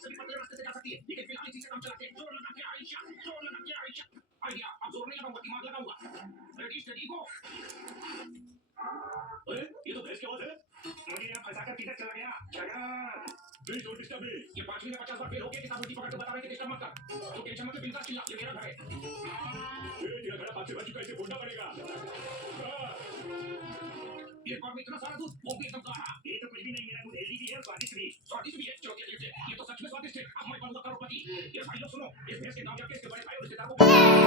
सभी पतले रास्ते से जा सकती है, लेकिन फिलहाल इसी से काम चलाते हैं। जोर लगा के आयशा, जोर लगा के आयशा। आइडिया, अब जोर नहीं लगाऊंगा, दिमाग लगाऊंगा। रेडी स्टडी गो। अरे ये तो भैंस की आवाज है। मुझे यहाँ फंसाकर किधर चला गया? Please don't disturb me. ये 5 में 50 बार फेल हो गया, किताब उल्टी पकड़ के बता रहे कि डिस्टर्ब मत कर। तो टेंशन मत ले, बिंदास चिल्ला, ये मेरा घर है। ये तेरा घर हाथ से बच चुका है, इसे फोड़ना पड़ेगा। ये कौन में इतना सारा दूध? वो भी एकदम गाढ़ा। ये तो कुछ भी नहीं, मेरा दूध हेल्दी भी है और स्वादिष्ट भी। स्वादिष्ट भी है? चलो ये तो सच में स्वादिष्ट है। अब मैं बनूंगा करोड़पति। ये भाई लोग सुनो, इस भैंस के गांव जाके इसके बड़े भाई और रिश्तेदारों को